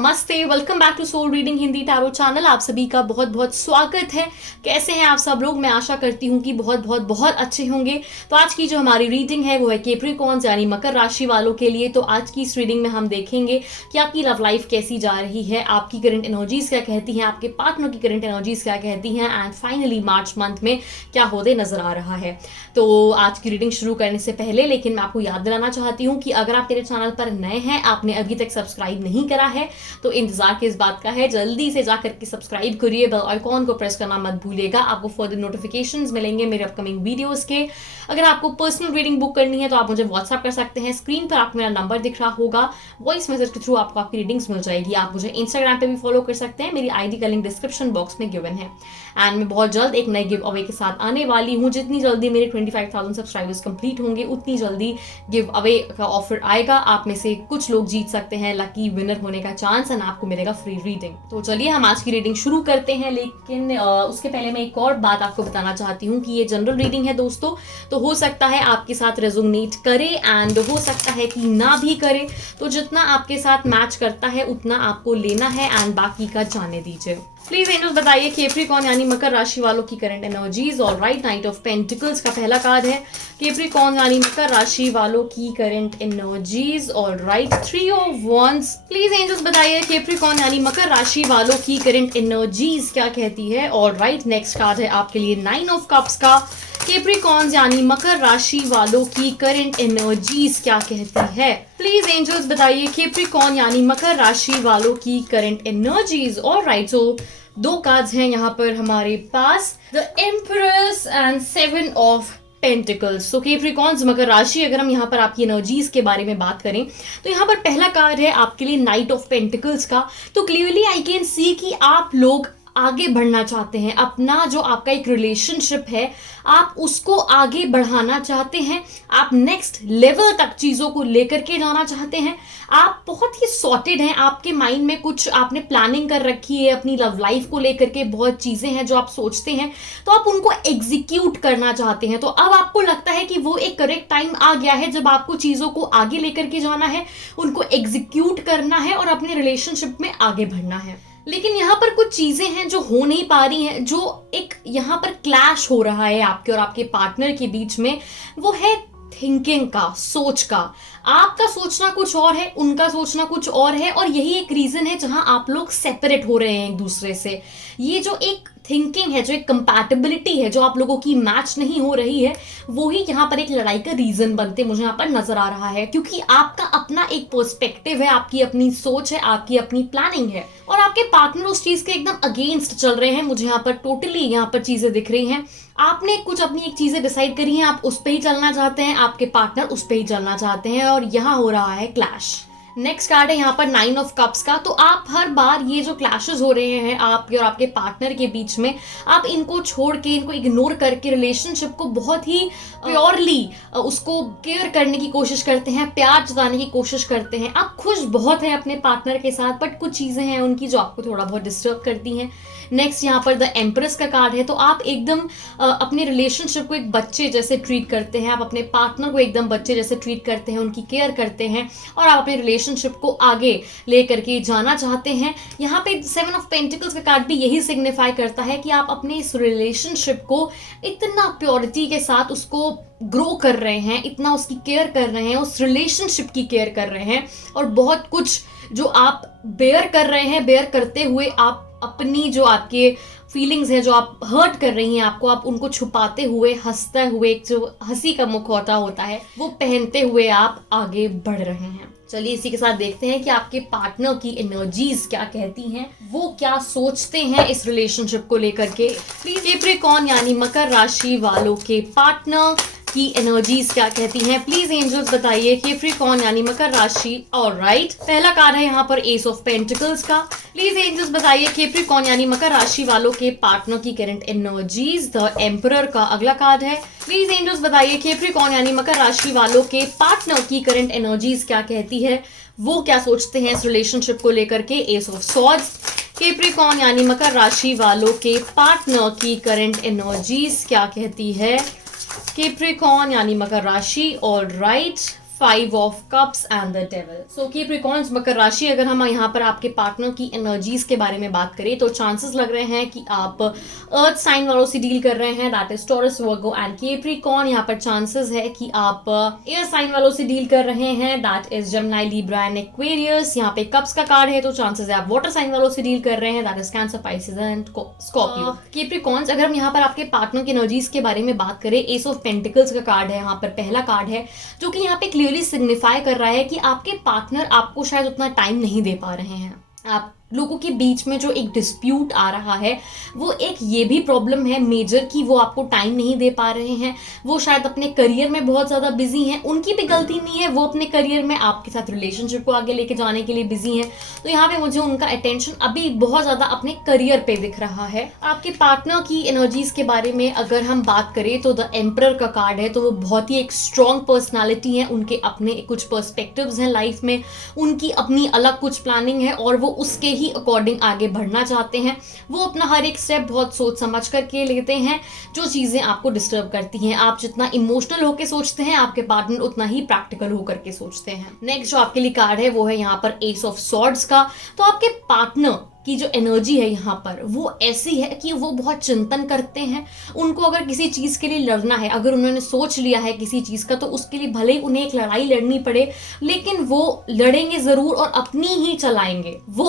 नमस्ते, welcome back to soul reading Hindi tarot channel. आप सभी का बहुत बहुत स्वागत है। कैसे हैं आप सब लोग? मैं आशा करती हूँ कि बहुत बहुत बहुत अच्छे होंगे। तो आज की जो हमारी रीडिंग है वो है कैप्रिकॉर्न्स यानी मकर राशि वालों के लिए। तो आज की इस रीडिंग में हम देखेंगे कि आपकी लव लाइफ कैसी जा रही है, आपकी करंट एनर्जीज क्या कहती हैं, आपके पार्टनर की करंट एनर्जीज क्या कहती हैं, एंड फाइनली मार्च मंथ में क्या होते नजर आ रहा है। तो आज की रीडिंग शुरू करने से पहले लेकिन मैं आपको याद दिलाना चाहती हूँ कि अगर आप मेरे चैनल पर नए हैं, आपने अभी तक सब्सक्राइब नहीं करा है, तो इंतजार किस बात का है, जल्दी से जाकर के सब्सक्राइब करिए। बेल आइकॉन को प्रेस करना मत भूलिएगा, आपको फर्दर नोटिफिकेशंस मिलेंगे मेरे अपकमिंग वीडियोस के। अगर आपको पर्सनल रीडिंग बुक करनी है तो आप मुझे व्हाट्सएप कर सकते हैं। स्क्रीन पर आपको मेरा नंबर दिख रहा होगा, वॉइस मैसेज के थ्रू आपको आपकी रीडिंग्स मिल जाएगी। आप मुझे इंस्टाग्राम पे भी फॉलो कर सकते हैं, मेरी आईडी का लिंक डिस्क्रिप्शन बॉक्स में गिवन है। एंड मैं बहुत जल्द एक नए गिव अवे के साथ आने वाली हूँ। जितनी जल्दी मेरे 25,000 सब्सक्राइबर्स कंप्लीट होंगे उतनी जल्दी गिव अवे का ऑफर आएगा। आप में से कुछ लोग जीत सकते हैं लकी विनर होने का चांस, एंड आपको मिलेगा फ्री रीडिंग। तो चलिए हम आज की रीडिंग शुरू करते हैं। लेकिन उसके पहले मैं एक और बात आपको बताना चाहती हूँ कि ये जनरल रीडिंग है दोस्तों, तो हो सकता है आपके साथ रेजोनेट करे एंड हो सकता है कि ना भी करे। तो जितना आपके साथ मैच करता है उतना आपको लेना है एंड बाकी का जाने दीजिए। प्लीज एंजल्स बताइए कैप्रिकॉर्न यानी मकर राशि वालों की करंट एनर्जीज। और राइट, नाइट ऑफ पेंटिकल्स का पहला कार्ड है कैप्रिकॉर्न यानी मकर राशि वालों की करंट एनर्जीज। और right, 3 of wands. Please angels बताइए कैप्रिकॉर्न यानी मकर राशि वालों की करंट एनर्जीज क्या कहती है। और राइट, नेक्स्ट कार्ड है आपके लिए 9 ऑफ कप्स का कैप्रिकॉर्न्स यानी मकर राशि वालों की करंट एनर्जीज क्या कहती है। प्लीज एंजल्स बताइए कैप्रिकॉर्न यानी मकर राशि वालों की करंट एनर्जीज। और राइट, सो 2 कार्ड्स हैं यहाँ पर हमारे पास, द एम्परेस एंड 7 ऑफ पेंटिकल्स। तो कैप्रिकॉर्न्स मकर राशि, अगर हम यहाँ पर आपकी एनर्जीज के बारे में बात करें तो यहाँ पर पहला कार्ड है आपके लिए नाइट ऑफ पेंटिकल्स का। तो क्लियरली आई कैन सी कि आप लोग आगे बढ़ना चाहते हैं, अपना जो आपका एक रिलेशनशिप है आप उसको आगे बढ़ाना चाहते हैं, आप नेक्स्ट लेवल तक चीजों को लेकर के जाना चाहते हैं। आप बहुत ही सॉर्टेड हैं, आपके माइंड में कुछ आपने प्लानिंग कर रखी है अपनी लव लाइफ को लेकर के, बहुत चीजें हैं जो आप सोचते हैं तो आप उनको एग्जीक्यूट करना चाहते हैं। तो अब आपको लगता है कि वो एक करेक्ट टाइम आ गया है जब आपको चीजों को आगे लेकर के जाना है, उनको एग्जीक्यूट करना है और अपने रिलेशनशिप में आगे बढ़ना है। लेकिन यहाँ पर कुछ चीजें हैं जो हो नहीं पा रही हैं, जो एक यहाँ पर क्लैश हो रहा है आपके और आपके पार्टनर के बीच में। वो है थिंकिंग का, सोच का। आपका सोचना कुछ और है, उनका सोचना कुछ और है, और यही एक रीजन है जहां आप लोग सेपरेट हो रहे हैं एक दूसरे से। ये जो एक थिंकिंग है, जो एक कंपैटिबिलिटी है, जो आप लोगों की मैच नहीं हो रही है, वो ही यहाँ पर एक लड़ाई का रीजन बनते मुझे यहाँ पर नजर आ रहा है। क्योंकि आपका अपना एक पर्सपेक्टिव है, आपकी अपनी सोच है, आपकी अपनी प्लानिंग है, और आपके पार्टनर उस चीज के एकदम अगेंस्ट चल रहे हैं। मुझे यहाँ पर टोटली यहाँ पर चीजें दिख रही हैं। आपने कुछ अपनी एक चीजें डिसाइड करी हैं, आप उस पर ही चलना चाहते हैं, आपके पार्टनर उस पर ही चलना चाहते हैं, और यहाँ हो रहा है क्लैश। नेक्स्ट कार्ड है यहाँ पर 9 ऑफ कप्स का। तो आप हर बार ये जो क्लैशेस हो रहे हैं आपके और आपके पार्टनर के बीच में, आप इनको छोड़ के, इनको इग्नोर करके रिलेशनशिप को बहुत ही प्योरली उसको केयर करने की कोशिश करते हैं, प्यार जताने की कोशिश करते हैं। आप खुश बहुत हैं अपने पार्टनर के साथ, बट कुछ चीजें हैं उनकी जो आपको थोड़ा बहुत डिस्टर्ब करती हैं। नेक्स्ट यहाँ पर द एम्प्रेस का कार्ड है। तो आप एकदम अपने रिलेशनशिप को एक बच्चे जैसे ट्रीट करते हैं, आप अपने पार्टनर को एकदम बच्चे जैसे ट्रीट करते हैं, उनकी केयर करते हैं, और आप अपने रिलेशनशिप को आगे लेकर के जाना चाहते हैं। यहाँ पे 7 ऑफ पेंटिकल्स का कार्ड भी यही सिग्निफाई करता है कि आप अपने इस रिलेशनशिप को इतना प्योरिटी के साथ उसको ग्रो कर रहे हैं, इतना उसकी केयर कर रहे हैं, उस रिलेशनशिप की केयर कर रहे हैं, और बहुत कुछ जो आप बेयर कर रहे हैं, बेयर करते हुए आप अपनी जो आपके फीलिंग्स हैं, जो आप हर्ट कर रही हैं आपको, आप उनको छुपाते हुए, हंसते हुए, एक जो हंसी का मुखौटा होता है वो पहनते हुए आप आगे बढ़ रहे हैं। चलिए इसी के साथ देखते हैं कि आपके पार्टनर की एनर्जीज क्या कहती हैं, वो क्या सोचते हैं इस रिलेशनशिप को लेकर के। प्लीज कैप्रिकॉर्न यानी मकर राशि वालों के पार्टनर की एनर्जीज क्या कहती हैं। प्लीज एंजल्स बताइए कैप्रिकॉर्न यानी मकर राशि। ऑलराइट, पहला कार्ड है यहाँ पर एस ऑफ पेंटिकल्स का। प्लीज एंजल्स बताइए कैप्रिकॉर्न यानी मकर राशि वालों के पार्टनर की करंट एनर्जीज। द एम्परर का अगला कार्ड है। प्लीज एंजल्स बताइए कैप्रिकॉर्न यानी मकर राशि वालों के पार्टनर की करंट एनर्जीज क्या कहती है, वो क्या सोचते हैं इस रिलेशनशिप को लेकर के। S of swords. कैप्रिकॉर्न यानी मकर राशि वालों के पार्टनर की करंट एनर्जीज क्या कहती है। कैप्रिकॉर्न यानी मकर राशि। Alright, 5 of cups and the devil. So Capricorns मकर राशि, अगर हम यहाँ पर आपके पार्टनर की एनर्जीज के बारे में बात करें तो चांसेस लग रहे हैं कि आप अर्थ साइन वालों से डील कर रहे हैं, that is taurus, Virgo and Capricorn. यहाँ पर चांसेस है कि आप एयर साइन वालों से डील कर रहे हैं, that is Gemini, Libra and Aquarius. यहाँ पे कप्स का कार्ड है तो चांसेस है आप वाटर साइन वालों से डील कर रहे हैं, that is cancer, Pisces and Scorpio. Capricorns, अगर हम यहाँ पर आपके पार्टनर की एनर्जीज के बारे में बात करें, एस ऑफ पेंटिकल्स का कार्ड है यहाँ पर, पहला कार्ड है जो कि यहाँ पे क्लियरली सिग्निफाई कर रहा है कि आपके पार्टनर आपको शायद उतना टाइम नहीं दे पा रहे हैं। आप लोगों के बीच में जो एक डिस्प्यूट आ रहा है वो एक ये भी प्रॉब्लम है मेजर कि वो आपको टाइम नहीं दे पा रहे हैं, वो शायद अपने करियर में बहुत ज़्यादा बिजी हैं, उनकी भी गलती नहीं है, वो अपने करियर में आपके साथ रिलेशनशिप को आगे लेके जाने के लिए बिजी हैं। तो यहाँ पे मुझे उनका अटेंशन अभी बहुत ज़्यादा अपने करियर पे दिख रहा है। आपके पार्टनर की एनर्जीज के बारे में अगर हम बात करें तो द एम्परर का कार्ड है, तो वो बहुत ही एक स्ट्रॉन्ग पर्सनैलिटी है, उनके अपने कुछ पर्सपेक्टिव्स हैं लाइफ में, उनकी अपनी अलग कुछ प्लानिंग है और वो उसके ही अकॉर्डिंग आगे बढ़ना चाहते हैं। वो अपना हर एक स्टेप बहुत सोच समझ करके लेते हैं, जो चीज़ें आपको डिस्टर्ब करती हैं। आप जितना इमोशनल होकर सोचते हैं, आपके पार्टनर उतना ही प्रैक्टिकल होकर के सोचते हैं। नेक्स्ट जो आपके लिए कार्ड है वो है यहाँ पर एस ऑफ सॉर्ड्स का। तो आपके पार्टनर की जो एनर्जी है यहाँ पर वो ऐसी है कि वो बहुत चिंतन करते हैं। उनको अगर किसी चीज़ के लिए लड़ना है, अगर उन्होंने सोच लिया है किसी चीज़ का, तो उसके लिए भले ही उन्हें एक लड़ाई लड़नी पड़े, लेकिन वो लड़ेंगे ज़रूर और अपनी ही चलाएंगे। वो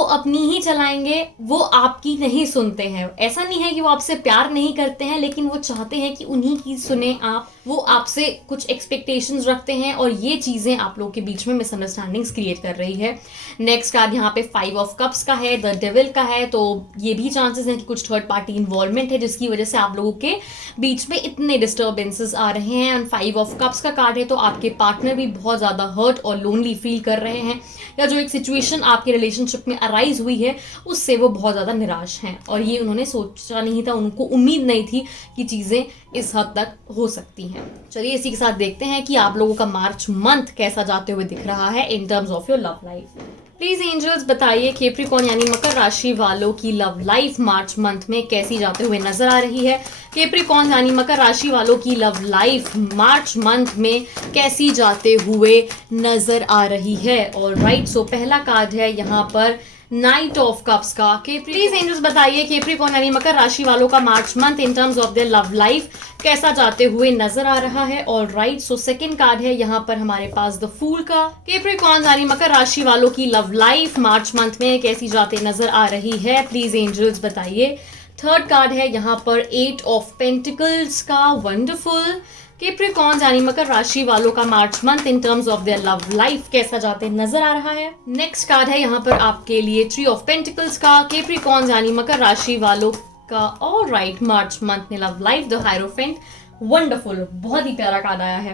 आपकी नहीं सुनते हैं। ऐसा नहीं है कि वो आपसे प्यार नहीं करते हैं, लेकिन वो चाहते हैं कि उन्हीं की सुने आप। वो आपसे कुछ एक्सपेक्टेशंस रखते हैं और ये चीज़ें आप लोगों के बीच में मिसअंडरस्टैंडिंग्स क्रिएट कर रही है। नेक्स्ट कार्ड यहाँ पे 5 ऑफ कप्स का है, द डेविल का है। तो ये भी चांसेस हैं कि कुछ थर्ड पार्टी इन्वॉल्वमेंट है जिसकी वजह से आप लोगों के बीच में इतने डिस्टर्बेंसेस आ रहे हैं। एंड 5 ऑफ कप्स का कार्ड है, तो आपके पार्टनर भी बहुत ज़्यादा हर्ट और लोनली फील कर रहे हैं, या जो एक सिचुएशन आपके रिलेशनशिप में अराइज हुई है उससे वो बहुत ज़्यादा निराश हैं और ये उन्होंने सोचा नहीं था, उनको उम्मीद नहीं थी कि चीज़ें इस हद तक हो सकती हैं। चलिए इसी के साथ देखते हैं कि आप लोगों का मार्च मंथ कैसा जाते हुए दिख रहा है in terms of your love life. Please angels बताइए कैप्रिकॉर्न यानी मकर राशि वालों की लव लाइफ मार्च मंथ में कैसी जाते हुए नजर आ रही है। कैप्रिकॉर्न यानी मकर राशि वालों की लव लाइफ मार्च मंथ में कैसी जाते हुए नजर आ रही है। और राइट, सो पहला कार्ड है यहाँ पर नाइट ऑफ कप्स का। प्लीज एंजल्स बताइए कैप्रिकॉर्न यानी मकर राशि वालों का March month in terms of their love life कैसा जाते हुए नजर आ रहा है। और राइट, सो सेकंड कार्ड है यहाँ पर हमारे पास द फूल का। कैप्रिकॉर्न यानी मकर राशि वालों की लव लाइफ मार्च मंथ में कैसी जाते नजर आ रही है, प्लीज एंजल्स बताइए। थर्ड कार्ड है यहाँ पर 8 ऑफ पेंटिकल्स का, वंडरफुल। कैप्रिकॉर्न यानी मकर राशि वालों का March month in terms of their love life कैसा जाते नजर आ रहा है। नेक्स्ट कार्ड है यहाँ पर आपके लिए 3 ऑफ पेंटिकल्स का। कैप्रिकॉर्न यानी मकर राशि वालों का और राइट मार्च मंथ में love life the hierophant, wonderful, बहुत ही प्यारा कार्ड आया है।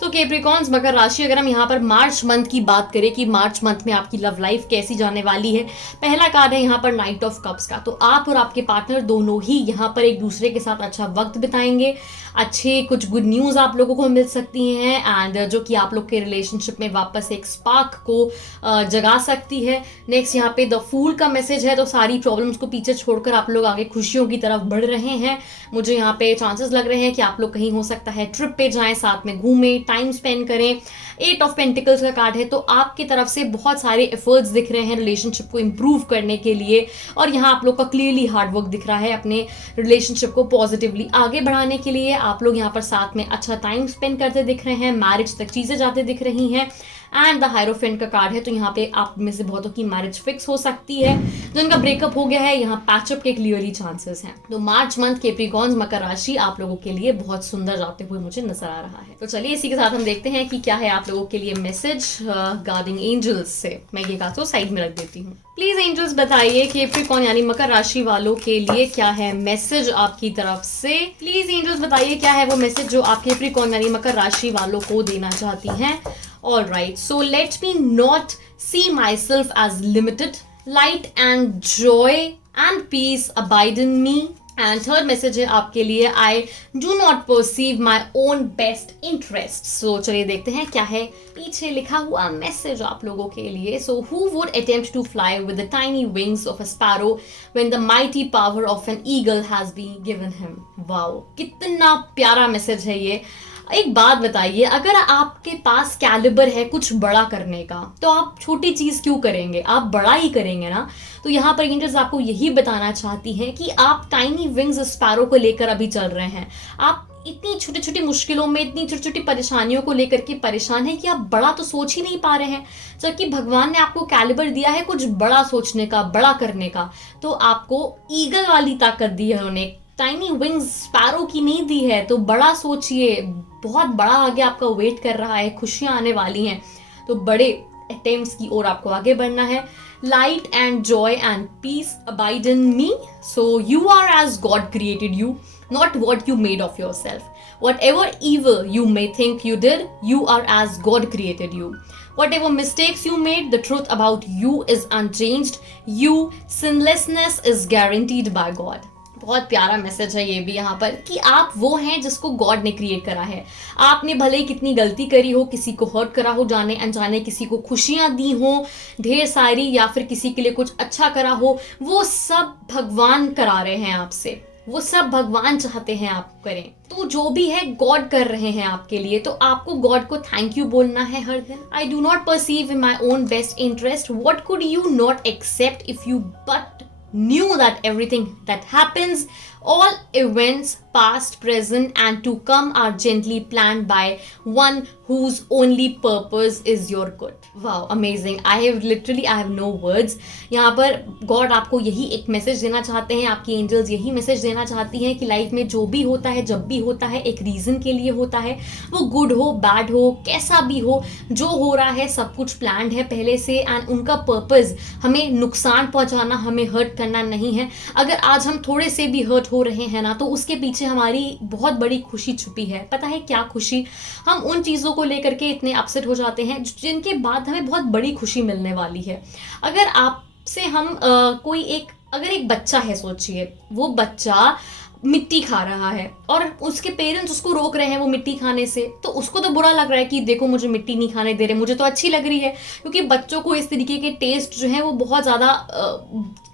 सो कैप्रिकॉर्न्स मकर राशि, अगर हम यहाँ पर मार्च मंथ की बात करें कि मार्च मंथ में आपकी लव लाइफ कैसी जाने वाली है, पहला कार्ड है यहाँ पर नाइट ऑफ कप्स का। तो आप और आपके पार्टनर दोनों ही यहाँ पर एक दूसरे के साथ अच्छा वक्त बिताएंगे, अच्छे कुछ गुड न्यूज़ आप लोगों को मिल सकती हैं एंड जो कि आप लोग के रिलेशनशिप में वापस एक स्पार्क को जगा सकती है। नेक्स्ट यहाँ पे द फूल का मैसेज है, तो सारी प्रॉब्लम्स को पीछे छोड़कर आप लोग आगे खुशियों की तरफ बढ़ रहे हैं। मुझे यहाँ पे चांसेस लग रहे हैं कि आप लोग कहीं हो सकता है ट्रिप पे जाएं, साथ में घूमें, टाइम स्पेंड करें। 8 ऑफ पेंटिकल्स का कार्ड है, तो आपकी तरफ से बहुत सारे एफर्ट्स दिख रहे हैं रिलेशनशिप को इम्प्रूव करने के लिए और यहाँ आप लोग का क्लियरली हार्डवर्क दिख रहा है अपने रिलेशनशिप को पॉजिटिवली आगे बढ़ाने के लिए। आप लोग यहाँ पर साथ में अच्छा टाइम स्पेंड करते दिख रहे हैं, मैरिज तक चीज़ें जाते दिख रही हैं। एंड द हायरोफेंट का कार्ड है, तो यहाँ पे आप में से बहुतों की मैरिज फिक्स हो सकती है। जिनका ब्रेकअप हो गया है, यहाँ पैचअप के क्लियरली चांसेस हैं। तो मार्च मंथ कैप्रिकॉर्न्स मकर राशि आप लोगों के लिए बहुत सुंदर जाते हुए मुझे नजर आ रहा है। तो चलिए इसी के साथ हम देखते हैं कि क्या है आप लोगों के लिए मैसेज गार्डिंग एंजल्स से। मैं ये कार्ड तो साइड में रख देती हूँ। प्लीज एंजल्स बताइए कैप्रिकॉर्न यानी मकर राशि वालों के लिए क्या है मैसेज आपकी तरफ से। प्लीज एंजल्स बताइए क्या है वो मैसेज जो आप कैप्रिकॉर्न यानी मकर राशि वालों को देना चाहती हैं। All right, so let me not see myself as limited. Light and joy and peace abide in me. And third message है आपके लिए, I do not perceive my own best interests. So चलिए देखते हैं क्या है पीछे लिखा हुआ मैसेज आप लोगों के लिए. So who would attempt to fly with the tiny wings of a sparrow when the mighty power of an eagle has been given him? Wow, कितना प्यारा मैसेज है ये. एक बात बताइए, अगर आपके पास कैलिबर है कुछ बड़ा करने का, तो आप छोटी चीज क्यों करेंगे, आप बड़ा ही करेंगे ना। तो यहाँ पर एंजल्स आपको यही बताना चाहती हैं कि आप टाइनी विंग्स स्पैरो को लेकर अभी चल रहे हैं। आप इतनी छोटी छोटी मुश्किलों में, इतनी छोटी छोटी परेशानियों को लेकर के परेशान है कि आप बड़ा तो सोच ही नहीं पा रहे हैं, जबकि भगवान ने आपको कैलिबर दिया है कुछ बड़ा सोचने का, बड़ा करने का। तो आपको ईगल वाली ताकत दी है उन्होंने, टाइनी विंग्स स्पैरो की नहीं दी है। तो बड़ा सोचिए, बहुत बड़ा आगे आपका वेट कर रहा है, खुशियां आने वाली हैं। तो बड़े अटेम्प्ट्स की ओर आपको आगे बढ़ना है। Light and joy and peace abide in me, so you are as God created you, not what you made of yourself. Whatever evil you may think you did, you are as God created you. Whatever mistakes you made, the truth about you is unchanged. You, sinlessness is guaranteed by God. बहुत प्यारा message है ये भी यहाँ पर कि आप वो हैं जिसको गॉड ने क्रिएट करा है। आपने भले ही कितनी गलती करी हो, किसी को हर्ट करा हो जाने अनजाने, किसी को खुशियां दी हो ढेर सारी, या फिर किसी के लिए कुछ अच्छा करा हो, वो सब भगवान करा रहे हैं आपसे, वो सब भगवान चाहते हैं आप करें। तो जो भी है गॉड कर रहे हैं आपके लिए, तो आपको गॉड को थैंक यू बोलना है हर दिन। I do not perceive in my own best interest, what could you not accept if you but knew that everything that happens, all events past, present and to come are gently planned by one whose only purpose is your good. Wow, amazing. I have no words. यहाँ पर God आपको यही एक message देना चाहते हैं, आपकी angels यही मैसेज देना चाहती हैं कि लाइफ में जो भी होता है, जब भी होता है, एक रीजन के लिए होता है। वो गुड हो, बैड हो, कैसा भी हो, जो हो रहा है सब कुछ प्लान्ड है पहले से, एंड उनका पर्पस हमें नुकसान पहुंचाना, हमें हर्ट करना नहीं है। अगर आज हम थोड़े से भी हर्ट हो रहे हैं ना, तो उसके पीछे हमारी बहुत बड़ी खुशी छुपी है। पता है क्या खुशी? हम उन चीज़ों को लेकर के इतने अपसेट हो जाते हैं जिनके बाद हमें बहुत बड़ी खुशी मिलने वाली है। अगर आपसे हम अगर एक बच्चा है, सोचिए वो बच्चा मिट्टी खा रहा है और उसके पेरेंट्स उसको रोक रहे हैं वो मिट्टी खाने से, तो उसको तो बुरा लग रहा है कि देखो मुझे मिट्टी नहीं खाने दे रहे, मुझे तो अच्छी लग रही है। क्योंकि बच्चों को इस तरीके के टेस्ट जो है वो बहुत ज़्यादा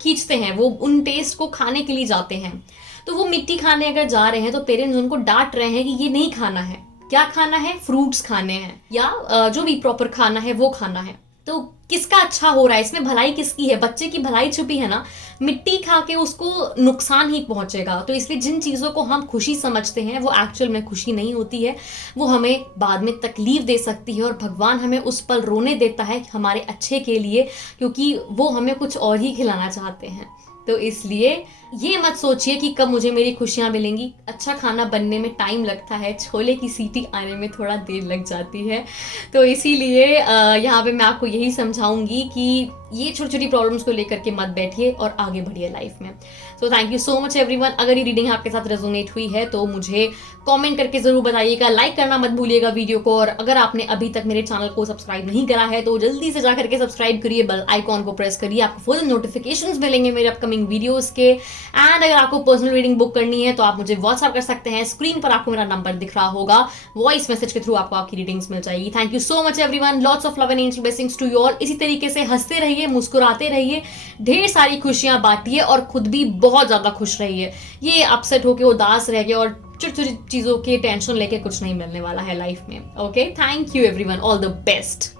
खींचते हैं, वो उन टेस्ट को खाने के लिए जाते हैं। तो वो मिट्टी खाने अगर जा रहे हैं तो पेरेंट्स उनको डांट रहे हैं कि ये नहीं खाना है। क्या खाना है? फ्रूट्स खाने हैं, या जो भी प्रॉपर खाना है वो खाना है। तो किसका अच्छा हो रहा है इसमें? भलाई किसकी है? बच्चे की भलाई छुपी है ना। मिट्टी खा के उसको नुकसान ही पहुंचेगा। तो इसलिए जिन चीज़ों को हम खुशी समझते हैं वो एक्चुअल में खुशी नहीं होती है, वो हमें बाद में तकलीफ दे सकती है। और भगवान हमें उस पल रोने देता है हमारे अच्छे के लिए, क्योंकि वो हमें कुछ और ही खिलाना चाहते हैं। तो इसलिए ये मत सोचिए कि कब मुझे मेरी खुशियाँ मिलेंगी। अच्छा खाना बनने में टाइम लगता है, छोले की सीटी आने में थोड़ा देर लग जाती है। तो इसीलिए यहाँ पे मैं आपको यही समझाऊंगी कि ये छोटी छोटी प्रॉब्लम्स को लेकर के मत बैठिए और आगे बढ़िए लाइफ में। So thank you so much everyone. अगर ये रीडिंग आपके साथ रेजोनेट हुई है तो मुझे कमेंट करके जरूर बताइएगा, लाइक करना मत भूलिएगा वीडियो को। और अगर आपने अभी तक मेरे चैनल को सब्सक्राइब नहीं करा है तो जल्दी से जाकर के सब्सक्राइब करिए, बेल आइकॉन को प्रेस करिए, आपको फुल नोटिफिकेशंस मिलेंगे मेरे अपकमिंग वीडियोस के। एंड अगर आपको पर्सनल रीडिंग बुक करनी है तो आप मुझे व्हाट्सएप कर सकते हैं, स्क्रीन पर आपको मेरा नंबर दिख रहा होगा, वॉइस मैसेज के थ्रू आपको आपकी रीडिंग्स मिल जाएगी। Thank you so much everyone, lots of love and angel blessings to you all. इसी तरीके से हंसते रहिए, मुस्कुराते रहिए, ढेर सारी खुशियां बांटिए और खुद भी बहुत ज्यादा खुश रहिए। ये अपसेट होके उदास रह गए और छोटी छोटी चीजों की टेंशन लेके कुछ नहीं मिलने वाला है लाइफ में। Okay, thank you everyone, all the best.